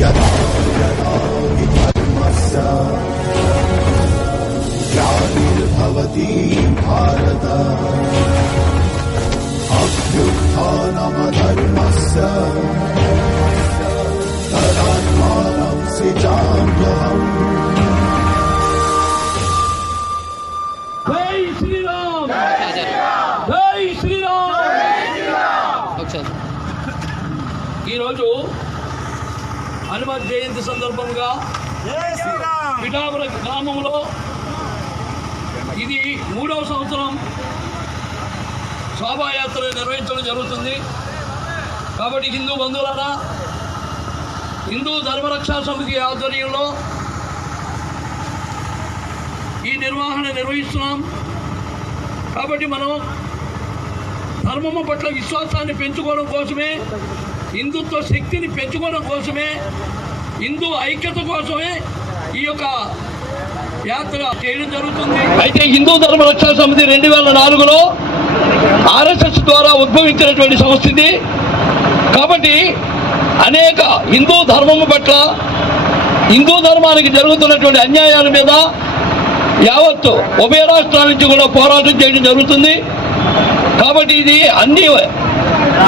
यदा यदा हि धर्मस्य ग्लानिर्भवति भारत अभ्युत्थानमधर्मस्य तदात्मानं सिजाम्यहम् జై శ్రీరామ్ జై శ్రీరామ్ ఒకసారి ఈరోజు హనుమత్ జయంతి సందర్భంగా పిఠాపుర గ్రామంలో ఇది మూడవ సంవత్సరం శోభాయాత్ర నిర్వహించడం జరుగుతుంది. కాబట్టి హిందూ బంధువులారా హిందూ ధర్మరక్షా సమితి ఆధ్వర్యంలో ఈ నిర్వహణ నిర్వహిస్తున్నాం. కాబట్టి మనం ధర్మము పట్ల విశ్వాసాన్ని పెంచుకోవడం కోసమే హిందుత్వ శక్తిని పెంచుకోవడం కోసమే హిందూ ఐక్యత కోసమే ఈ యొక్క యాత్ర చేయడం జరుగుతుంది. అయితే హిందూ ధర్మ రక్షణ సమితి రెండు వేల నాలుగులో ఆర్ఎస్ఎస్ ద్వారా ఉద్భవించినటువంటి సంస్థ ఇది కాబట్టి అనేక హిందూ ధర్మము పట్ల హిందూ ధర్మానికి జరుగుతున్నటువంటి అన్యాయాల మీద యావత్తు ఉభయ రాష్ట్రాల నుంచి కూడా పోరాటం చేయడం జరుగుతుంది. కాబట్టి ఇది అన్ని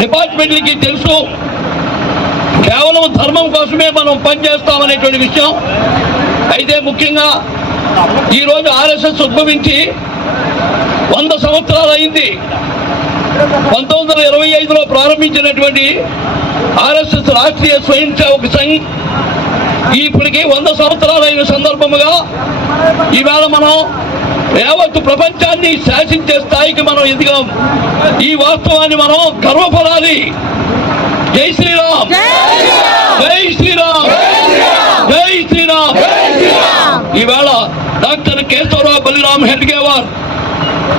డిపార్ట్మెంట్లకి తెలుసు. కేవలం ధర్మం కోసమే మనం పనిచేస్తామనేటువంటి విషయం. అయితే ముఖ్యంగా ఈరోజు ఆర్ఎస్ఎస్ ఉద్భవించి వంద సంవత్సరాలు అయింది. పంతొమ్మిది వందల ఇరవై ఐదులో ప్రారంభించినటువంటి ఆర్ఎస్ఎస్ రాష్ట్రీయ స్వయం సేవక సంఘ్ ఇప్పటికి వంద సంవత్సరాలు అయిన సందర్భముగా ఈవేళ మనం యావత్తు ప్రపంచాన్ని శాసించే స్థాయికి మనం ఎదిగాం. ఈ వాస్తవాన్ని మనం గర్వపడాలి. జై శ్రీరామ్. జై శ్రీరామ్. జై శ్రీరామ్. ఈవేళ డాక్టర్ కేశవరావు బలిరామ్ హెడ్గేవార్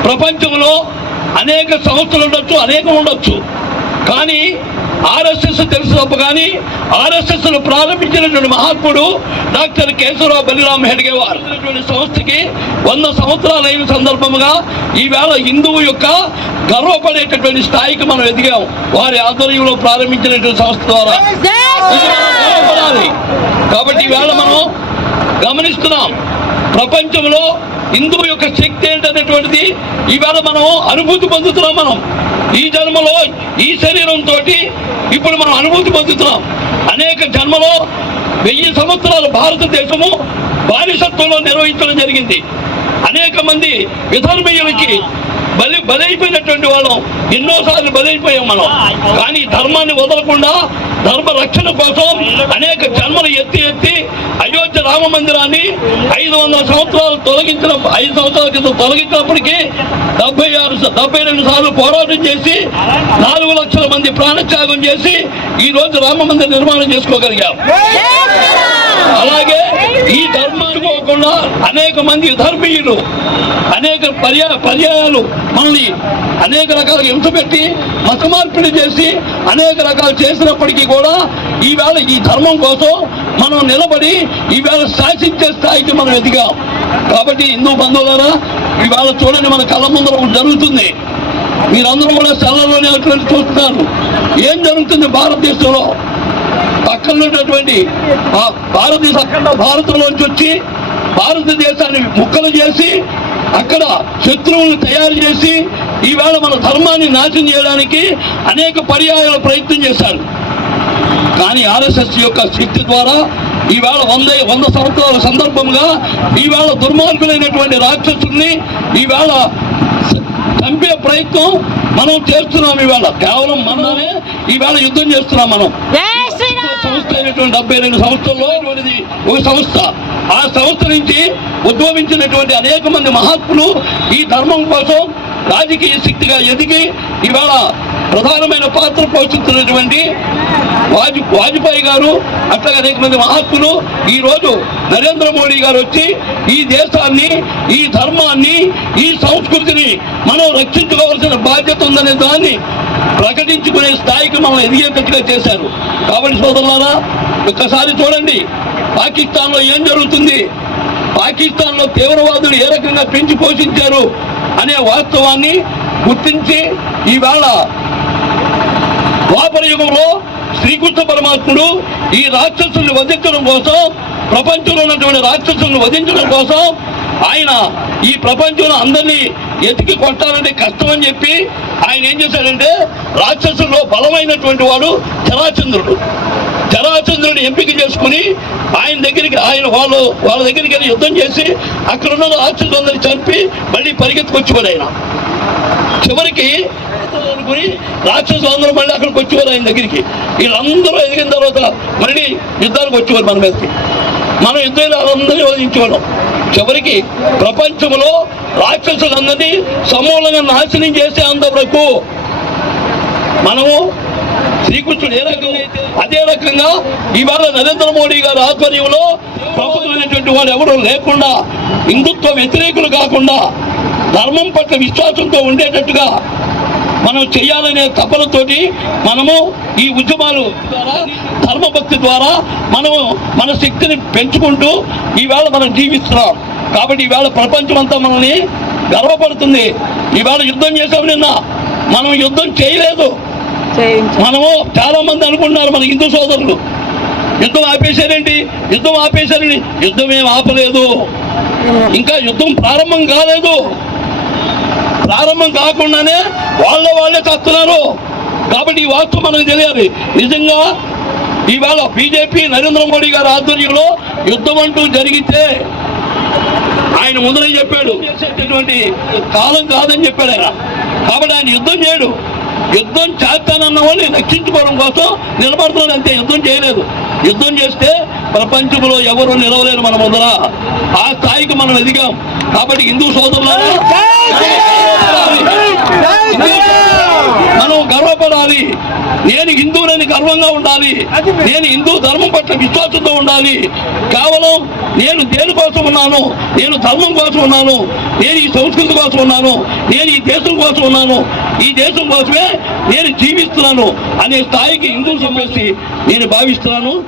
ప్రపంచంలో అనేక సంస్థలు ఉండొచ్చు అనేకం ఉండొచ్చు. కానీ ఆర్ఎస్ఎస్ తెలుసు తప్ప కానీ ఆర్ఎస్ఎస్ను ప్రారంభించినటువంటి మహాత్ముడు డాక్టర్ కేశవరావు బలిరామ్ హెడ్గేవార్ ఇటువంటి సంస్థకి వంద సంవత్సరాలు అయిన సందర్భముగా ఈవేళ హిందువు యొక్క గర్వపడేటటువంటి స్థాయికి మనం ఎదిగాం. వారి ఆధ్వర్యంలో ప్రారంభించినటువంటి సంస్థ ద్వారా. కాబట్టి ఈవేళ మనం గమనిస్తున్నాం. ప్రపంచంలో హిందువు యొక్క శక్తి ఏంటనేటువంటిది ఈవేళ మనం అనుభూతి పొందుతున్నాం మనం. ఈ జన్మలో ఈ శరీరంతో ఇప్పుడు మనం అనుభూతి పొందుతున్నాం. అనేక జన్మలో వెయ్యి సంవత్సరాలు భారతదేశము బానిసత్వంలో నిర్వహించడం జరిగింది. అనేక మంది విధర్మీయులకి బలి బలైపోయినటువంటి వాళ్ళం. ఎన్నోసార్లు బలైపోయాం మనం. కానీ ధర్మాన్ని వదలకుండా ధర్మ రక్షణ కోసం అనేక జన్మలు ఎత్తి ఎత్తి రామ మందిరాన్ని ఐదు వందల సంవత్సరాలు తొలగించిన ఐదు సంవత్సరాల క్రితం తొలగించినప్పటికీ డెబ్బై ఆరు డెబ్బై రెండు సార్లు పోరాటం చేసి నాలుగు లక్షల మంది ప్రాణత్యాగం చేసి ఈ రోజు రామ మందిర నిర్మాణం చేసుకోగలిగాం. అలాగే ఈ ధర్మాన్ని పోకుండా అనేక మంది ధర్మీయులు అనేక పర్యా పర్యాయాలు మనల్ని అనేక రకాల హింస పెట్టి మతమార్పిడి చేసి అనేక రకాలు చేసినప్పటికీ కూడా ఈవేళ ఈ ధర్మం కోసం మనం నిలబడి ఈవేళ శాసించే స్థాయికి మనం ఎదిగాం. కాబట్టి హిందూ బంధువులారా ఈవేళ చూడండి మన కళ్ళ ముందర జరుగుతుంది. మీరందరూ కూడా సెలవులోనే చూస్తున్నారు. ఏం జరుగుతుంది భారతదేశంలో? పక్కన ఉన్నటువంటి భారతదేశ అఖండ భారతంలోంచి వచ్చి భారతదేశాన్ని ముక్కలు చేసి అక్కడ శత్రువులను తయారు చేసి ఈవేళ మన ధర్మాన్ని నాశనం చేయడానికి అనేక పర్యాయాల ప్రయత్నం చేశారు. కానీ ఆర్ఎస్ఎస్ యొక్క శక్తి ద్వారా ఈవేళ వంద వంద సంవత్సరాల సందర్భంగా ఈవేళ దుర్మార్గులైనటువంటి రాక్షసుల్ని ఈవేళ చంపే ప్రయత్నం మనం చేస్తున్నాం ఇవాళ కేవలం మనమే ఈవేళ యుద్ధం చేస్తున్నాం మనం. సంస్థ డెబ్బై రెండు సంవత్సరంలో ఒక సంస్థ. ఆ సంస్థ నుంచి ఉద్భవించినటువంటి అనేక మంది మహాత్ములు ఈ ధర్మం కోసం రాజకీయ శక్తిగా ఎదిగి ఇవాళ ప్రధానమైన పాత్ర పోషిస్తున్నటువంటి వాజ్ వాజ్పేయి గారు అట్లాగే అనేక మంది మహాత్ములు ఈరోజు నరేంద్ర మోడీ గారు వచ్చి ఈ దేశాన్ని ఈ ధర్మాన్ని ఈ సంస్కృతిని మనం రక్షించుకోవాల్సిన బాధ్యత ఉందనే దాన్ని ప్రకటించుకునే స్థాయికి మనం ఎదిగేటట్టుగా చేశారు. కాబట్టి సోదరులారా ఒక్కసారి చూడండి పాకిస్తాన్లో ఏం జరుగుతుంది? పాకిస్తాన్లో తీవ్రవాదులు ఏ రకంగా పెంచి పోషించారు అనే వాస్తవాన్ని గుర్తించి ఈవేళ ద్వాపర యుగంలో శ్రీకృష్ణ పరమాత్ముడు ఈ రాక్షసుల్ని వధించడం కోసం ప్రపంచంలో ఉన్నటువంటి రాక్షసుల్ని వధించడం కోసం ఆయన ఈ ప్రపంచంలో అందరినీ ఎతికి కొట్టాలంటే కష్టం అని చెప్పి ఆయన ఏం చేశాడంటే రాక్షసుల్లో బలమైనటువంటి వాడు జరాచంద్రుడు. జరాచంద్రుడిని ఎంపిక చేసుకుని ఆయన దగ్గరికి ఆయన వాళ్ళు వాళ్ళ దగ్గరికి వెళ్ళి యుద్ధం చేసి అక్కడ ఉన్న రాక్షసులందరినీ చంపి మళ్ళీ పరిగెత్తుకొచ్చేవాడు ఆయన. చివరికి అనుకుని రాక్షసులందరూ మళ్ళీ అక్కడికి వచ్చేవారు ఆయన దగ్గరికి. వీళ్ళందరూ ఎదిగిన తర్వాత మళ్ళీ యుద్ధానికి వచ్చేవారు మన మీదకి. మనం యుద్ధంలో అందరినీ వదిలించేవాళ్ళం చివరికి ప్రపంచంలో రాక్షసులందరినీ సమూలంగా నాశనం చేసే అంతవరకు మనము శ్రీకృష్ణుడు ఏ రకంగా అదే రకంగా ఇవాళ నరేంద్ర మోడీ గారి ఆధ్వర్యంలో ప్రముఖమైనటువంటి వాడు ఎవరు లేకుండా హిందుత్వ వ్యతిరేకులు కాకుండా ధర్మం పట్ల విశ్వాసంతో ఉండేటట్టుగా మనం చేయాలనే తపనతోటి మనము ఈ ఉద్యమాలు ద్వారా ధర్మభక్తి ద్వారా మనము మన శక్తిని పెంచుకుంటూ ఈవేళ మనం జీవిస్తున్నాం. కాబట్టి ఈవేళ ప్రపంచం అంతా మనల్ని గర్వపడుతుంది. ఈవేళ యుద్ధం చేసాం నిన్న. మనం యుద్ధం చేయలేదు. మనము చాలా మంది అనుకుంటున్నారు మన హిందూ సోదరులు యుద్ధం ఆపేశారేంటి? యుద్ధం ఆపేశారని యుద్ధం ఏం ఆపలేదు. ఇంకా యుద్ధం ప్రారంభం కాలేదు. ప్రారంభం కాకుండానే వాళ్ళ వాళ్ళే కాస్తున్నారు కాబట్టి ఈ వాస్తవం మనకు తెలియాలి. నిజంగా ఈవేళ బీజేపీ నరేంద్ర మోడీ గారి ఆధ్వర్యంలో యుద్ధం అంటూ జరిగితే ఆయన ముందరే చెప్పాడు. కాలం కాదని చెప్పాడు ఆయన. కాబట్టి ఆయన యుద్ధం చేయడు. యుద్ధం చేస్తానన్న వాళ్ళని రక్షించుకోవడం కోసం నిలబడుతున్నాడు అంతే యుద్ధం చేయలేదు. యుద్ధం చేస్తే ప్రపంచంలో ఎవరు నిలవలేరు మన ముందర. ఆ స్థాయికి మనం ఎదిగాం. కాబట్టి హిందూ సోదరులారా మనం గర్వపడాలి. నేను హిందువులని గర్వంగా ఉండాలి. నేను హిందూ ధర్మం పట్ల విశ్వాసంతో ఉండాలి. కేవలం నేను దేని కోసం ఉన్నాను? నేను ధర్మం కోసం ఉన్నాను. నేను ఈ సంస్కృతి కోసం ఉన్నాను. నేను ఈ దేశం కోసం ఉన్నాను. ఈ దేశం కోసమే నేను జీవిస్తున్నాను అనే స్థాయికి హిందూ సంబంధించి నేను భావిస్తున్నాను.